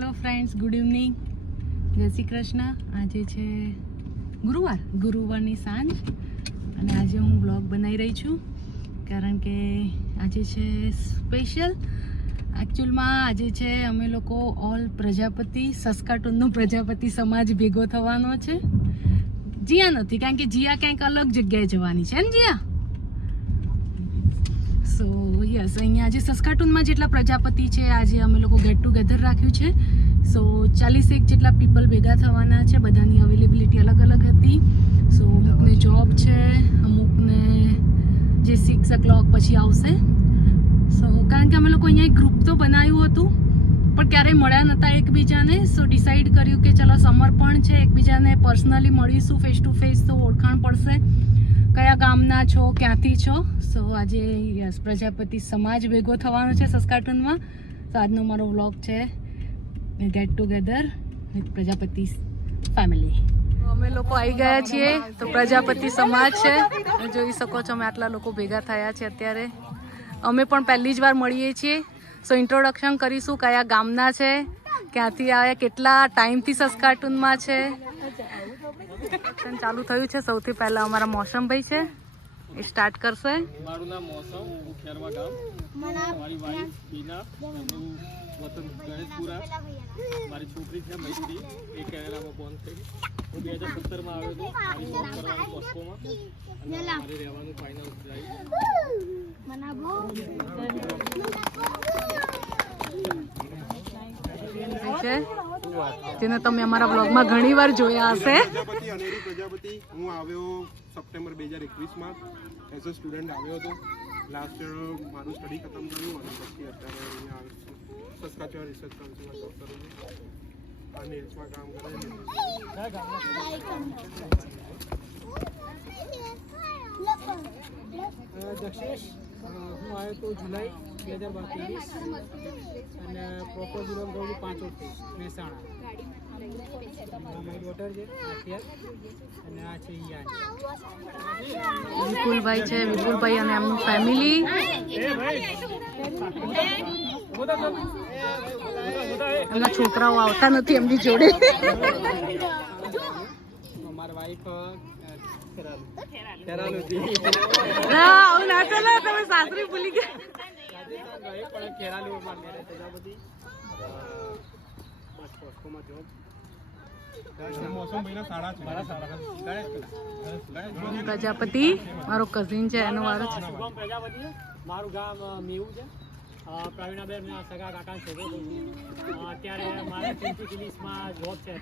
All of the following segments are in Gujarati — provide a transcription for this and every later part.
હેલો ફ્રેન્ડ્સ, ગુડ ઇવનિંગ, જય શ્રી કૃષ્ણ. આજે છે ગુરુવારની સાંજ અને આજે હું બ્લોગ બનાવી રહી છું કારણ કે આજે છે સ્પેશિયલ. એકચ્યુઅલમાં આજે છે અમે લોકો ઓલ પ્રજાપતિ સસ્કાટૂનનો પ્રજાપતિ સમાજ ભેગો થવાનો છે. જીયા નથી, કારણ કે જીયા ક્યાંક અલગ જગ્યાએ જવાની છે ને જીયા. સો યસ, અહીંયા આજે સસ્કાટૂનમાં જેટલા પ્રજાપતિ છે આજે અમે લોકો ગેટ ટુગેધર રાખ્યું છે. સો 41 જેટલા પીપલ ભેગા થવાના છે. બધાની અવેલેબિલિટી અલગ અલગ હતી. સો અમુકને જોબ છે, અમુકને જે 6 o'clock પછી આવશે. સો કારણ કે અમે લોકો અહીંયા એક ગ્રુપ તો બનાવ્યું હતું પણ ક્યારેય મળ્યા નહોતા એકબીજાને. સો ડિસાઈડ કર્યું કે ચલો સમર પણ છે, એકબીજાને પર્સનલી મળીશું, ફેસ ટુ ફેસ, તો ઓળખાણ પડશે કયા ગામના છો, ક્યાંથી છો. સો આજે યસ પ્રજાપતિ સમાજ ભેગો થવાનો છે સસ્કાટૂનમાં. તો આજનો મારો વ્લોગ છે get together with Prajapati family. અમે લોકો આવી ગયા છીએ, તો પ્રજાપતિ સમાજ છે, જોઈ શકો છો. અમે આટલા લોકો ભેગા થયા છે અત્યારે. અમે પણ પહેલી જ વાર મળીએ છીએ. સો ઇન્ટ્રોડક્શન કરીશું, કયા ગામના છે, ક્યાંથી આવ્યા, કેટલા ટાઈમથી સસ્કાટૂનમાં છે. ચાલુ થયું છે. સૌથી પહેલા અમારા મોસમભાઈ છે, એ સ્ટાર્ટ કરશે. મારું નામ મોસમ, હું ખેરવા ગામ. મારી વાઈફ બીના, એનું વતન ગણેશપુરા. મારી છોકરી છે મૈત્રી, એ કેનેડામાં બોર્ન થઈ. હું 2017માં આવ્યો હતો મારી જોબ કરવાનું કોસ્કોમાં, અને મારે રહેવાનું ફાઇનલ છે જેને તમે અમારા બ્લોગમાં ઘણી વાર જોયા હશે. પ્રજાપતિ હું આવ્યો સપ્ટેમ્બર 2021માં એઝ અ સ્ટુડન્ટ આવ્યો હતો. લાસ્ટ યર મારું સ્ટડી ખતમ થયું અને પછી અત્યારે અહીંયા આવ્યો છું. સસ્કાચેવન રિસર્ચ કાઉન્સિલમાં જોબ કરું છું અને નેલ્સમાં કામ કરે છે. દક્ષેશ, હું આવ્યો તો જુલાઈ 2022 અને પ્રોપર જુલાઈ રહું છું 5 વર્ષથી મહેસાણા. મારી ડોટર છે આથિયા અને આ છે ઈયાન. વિપુલભાઈ છે, વિપુલભાઈ અને એમનું ફેમિલી. એમના છોકરાઓ આવતા નથી એમની જોડે. મારા વાઈફ આવું ના ચાલે, તમે સાસરી ભૂલી ગયા. પ્રજાપતિ મારો કઝિન છે, એનો વારો છે. મારું ગામ મેવું છે. પ્રવીણાબેન સગા કાકા છોકરો છું. અત્યારે મારા સિન્સિટિલીસમાં જોબ છે.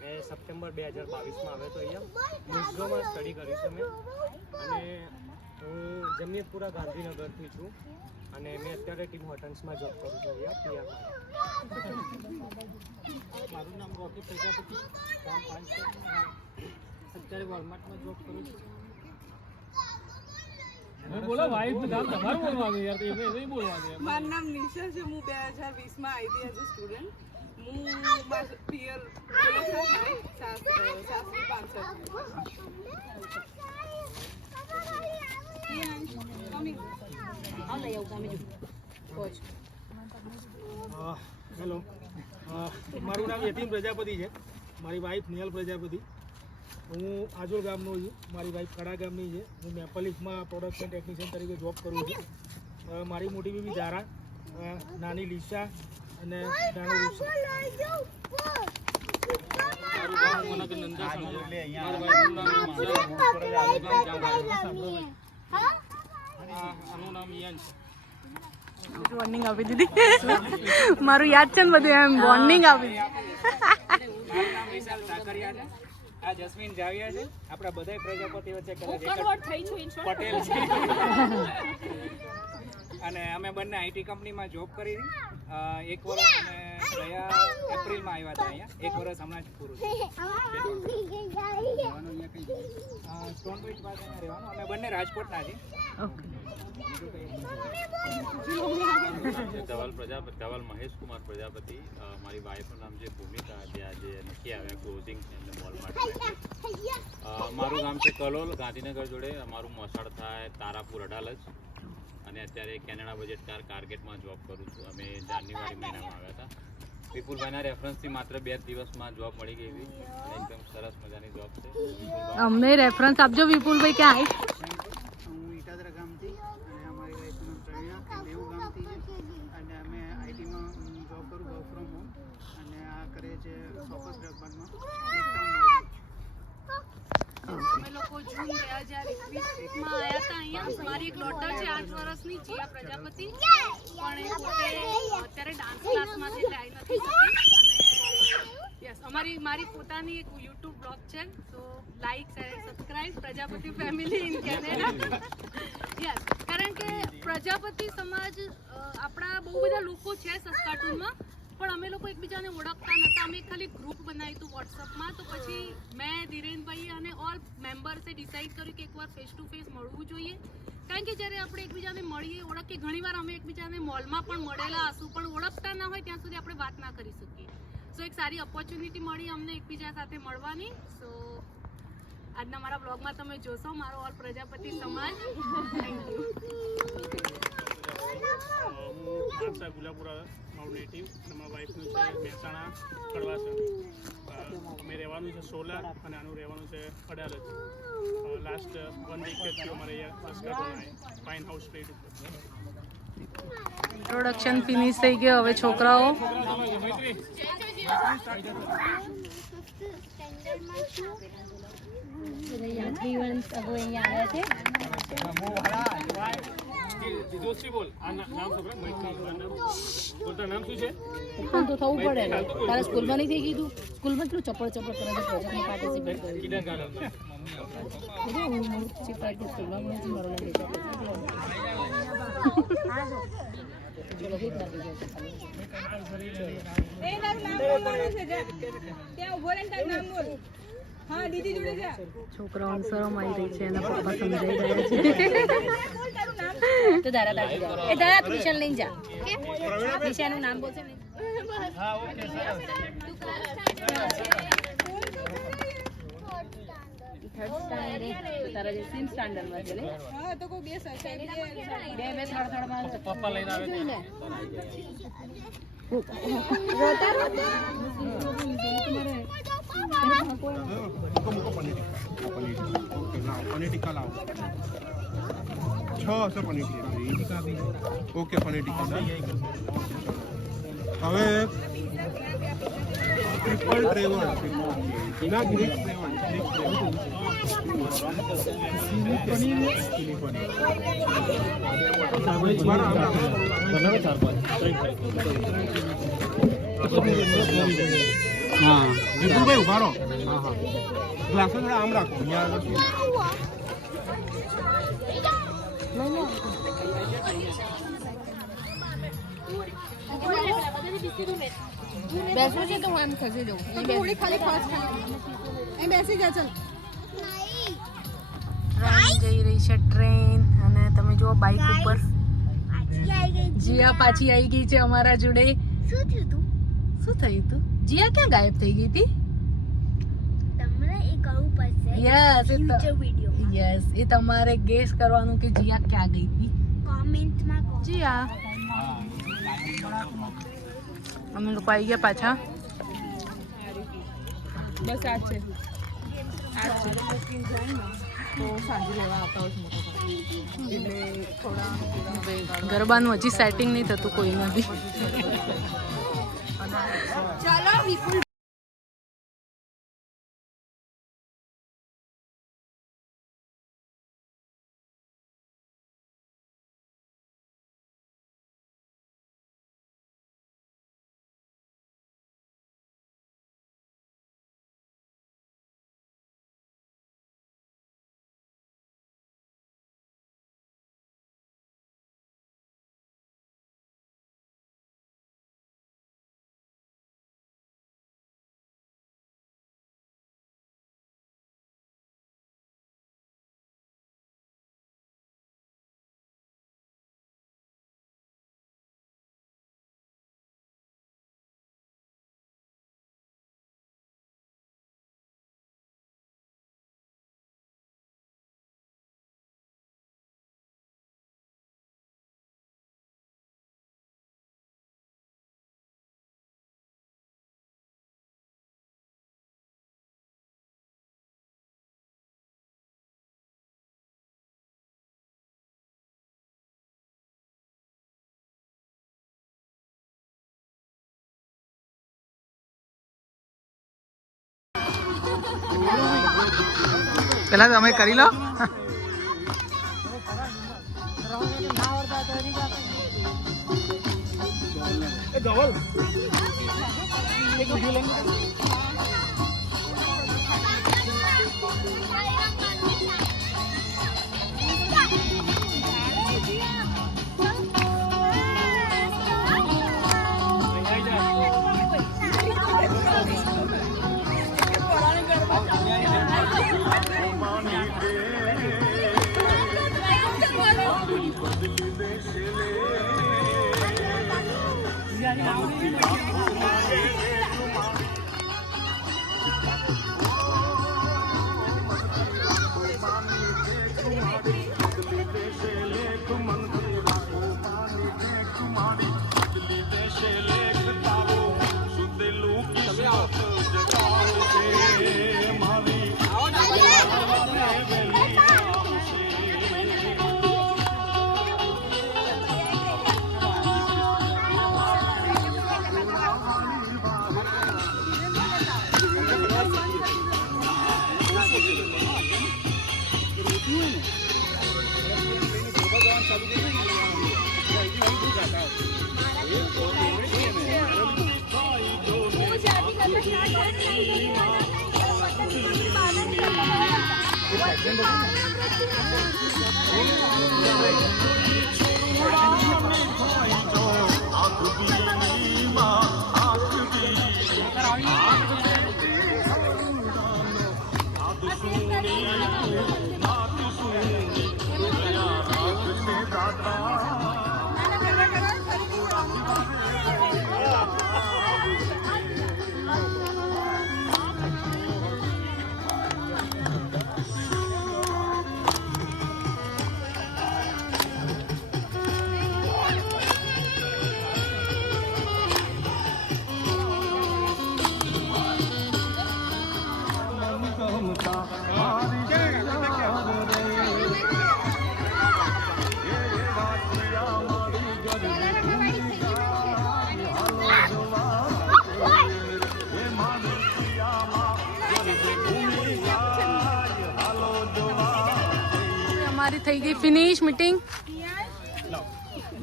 મેં સપ્ટેમ્બર 2022માં આવ્યો તો અહીંયા મિઝોમાં સ્ટડી કર્યું છે મેં. અને હું જમનીતપુરા ગાંધીનગરથી છું અને મેં અત્યારે ટીમ હોટલ્સમાં જોબ કરું છું અહીંયા પીઆરમાં. મારું નામ રોકી પ્રજાપતિ, ગામ પાંચસર. અત્યારે વોલમાર્ટમાં જોબ કરું છું. બોલો વાઈફ ગામ તમારું બોલવાનું યાર, તો એમને નહીં બોલવાનું. મારું નામ નિશા છે. હું 2020માં આવી હતી એઝ અ સ્ટુડન્ટ. હું પિયર સાસરી 5 હેલો, મારું નામ યતીન પ્રજાપતિ છે. મારી વાઈફ નિયલ પ્રજાપતિ. હું આજોલ ગામનો છું. મારી વાઈફ કડા ગામની છે. હું મેપલિફમાં પ્રોડક્શન ટેકનિશિયન તરીકે જોબ કરું છું. મારી મોટી બીબી ધારા, નાની લીસા અને નાનો રૂસા. વોર્નિંગ આપી દીધી. મારું યાદ છે ને બધું, એમ વોર્નિંગ આપી. આ જસ્મીન જાવિયા છે. આપણા બધા પ્રજાપતિ વચ્ચે પટેલ છે. અને અમે બંને આઈટી કંપનીમાં જોબ કરી હતી 1 વર્ષ, અને ગયા એપ્રિલમાં આવ્યા હતા અહીંયા. 1 વર્ષ હમણાં જ પૂરું છે. સ્ટોન બ્રિજ પાસે અહીંયા રહેવાનું. અમે બંને રાજકોટના છીએ. ધવલ મહેશ કુમાર પ્રજાપતિ. મારી વાઈફનું નામ છે ભૂમિકા. જે આજે નથી આવ્યા, ક્લોઝિંગ છે એમને મોલમાં. મારું ગામ છે કલોલ, ગાંધીનગર જોડે. અમારું મોસાળ થાય તારાપુર અડાલજ. અને અત્યારે કેનેડા બજેટ કાર ટાર્ગેટમાં જોબ કરું છું. અમે જાન્યુઆરી મહિનામાં આવ્યા હતા. વિપુલભાઈના રેફરન્સથી માત્ર 2 દિવસમાં જોબ મળી ગઈ હતી અને એકદમ સરસ મજાની જોબ છે. અમને રેફરન્સ આપજો વિપુલભાઈ ક્યાં હું ઈટાદરા ગામથી અને અમારી વાઈફનું પ્રવીણા એ બેઉ ગામથી છે અને અમે આઈટીમાં જોબ કરું વર્ક ફ્રોમ હોમ અને આ કરે છે સોફસ ડ્રગબાનમાં અમે લોકો જૂન 2021માં આવ્યા હતા અહીંયા. મારી એક ડોટર છે 8 વર્ષની, જીયા પ્રજાપતિ, પણ એ પોતે અત્યારે ડાન્સ ક્લાસમાં છે એટલે આવી નથી શકતી. અને યસ, મારી પોતાની એક યુટ્યુબ બ્લોગ છે, તો like share subscribe Prajapati family in Canada. Yes, કારણ કે પ્રજાપતિ સમાજ આપણા બહુ બધા લોકો છે સસ્કાટુનમાં, પણ અમે લોકો એકબીજાને ઓળખતા નહોતા. અમે ખાલી ગ્રુપ બનાવ્યું હતું વોટ્સઅપમાં. તો પછી મેં, ધીરેનભાઈ અને ઓલ મેમ્બર્સે ડિસાઈડ કર્યું કે એકવાર ફેસ ટુ ફેસ મળવું જોઈએ. કારણ કે જ્યારે આપણે એકબીજાને મળીએ, ઓળખીએ, ઘણીવાર અમે એકબીજાને મોલમાં પણ મળેલા હશું, પણ ઓળખતા ના હોય ત્યાં સુધી આપણે વાત ના કરી શકીએ. સો એક સારી ઓપોર્ચ્યુનિટી મળી અમને એકબીજા સાથે મળવાની. સો આજના મારા બ્લોગમાં તમે જોશો મારો ઓલ પ્રજાપતિ સમાજ. Thank you. હું માનસા ગુલાપુરા મારું નેટિવ અને મારા વાઈફનું છે મહેસાણા કડવાસર. અમે રહેવાનું છે સોલા અને આનું રહેવાનું છે અડાલજ. લાસ્ટ 1 વીક થયું અમારે અહીંયા ફાઇન હાઉસ સ્ટ્રીટ ઉપર. ઇન્ટ્રોડક્શન ફિનિશ થઈ ગયો. હવે છોકરાઓ જોશી બોલ. આ નામ છોકરા મૈત્રી. બોલ, તારું નામ શું છે? તો થવું પડે ને. તારા સ્કૂલમાં નહીં થઈ ગયું તું? સ્કૂલમાં કેટલું ચપળ કરે છે, પ્રોજેક્ટમાં પાર્ટિસિપેટ કર્યું. કિડન ગાર્ડન. સ્કૂલમાં મને મારો નામ છોકરાઓને શરમ આવી રહી છે, એના પપ્પા સમજાઈ રહ્યા છે. તો દારા દાદી એ દારા તું નિશાન લઈને જા. નિશાનું નામ બોલશે ને. થર્ડ સ્ટાન્ડર્ડ તારા જે સેમ સ્ટાન્ડર્ડમાં છે ને. હા તો કોઈ બે બે થોડા માં પપ્પા લઈને આવે છે. पनीर टिक्का लाओ 6 હશે પનીર ટિક્કા. ઓકે પનીર ટિક્કા હવે ટ્રિપલ ટ્રેવલ ના ગ્રીક હા વિપુલભાઈ ઉભા રહો. ગ્લાસ થોડા આમ રાખો. બેસવું છે તો હું એમ ખસી દઉં. થોડી ખાલી ફાસ્ટ એ બેસી જા ચાલ. ટ્રેન જઈ રહી છે ટ્રેન. અને તમે જુઓ બાઇક ઉપર જીયા પાછી આવી ગઈ છે અમારા જોડે. શું થયું તું? જીયા ક્યાં ગાયબ થઈ ગઈ હતી? યસ, યસ, એ તમારે ગેસ કરવાનું કે જીયા ક્યાં ગઈ હતી. જીયા અમે લોકો આવી ગયા પાછા. બસ આ છે તો સાંજે લેવા આવતા હોય એટલે થોડા ગરબાનું હજી સેટિંગ નહીં થતું કોઈ નથી. ચાલો વિપુલ પેલા તમે કરી લો. અમારી થઈ ગઈ finish meeting.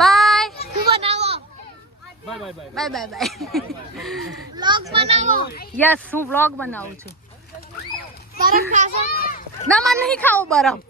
Bye bye bye bye. Yes હું વ્લોગ બનાવું છું. ના મારે નહીં ખાવું બરફ.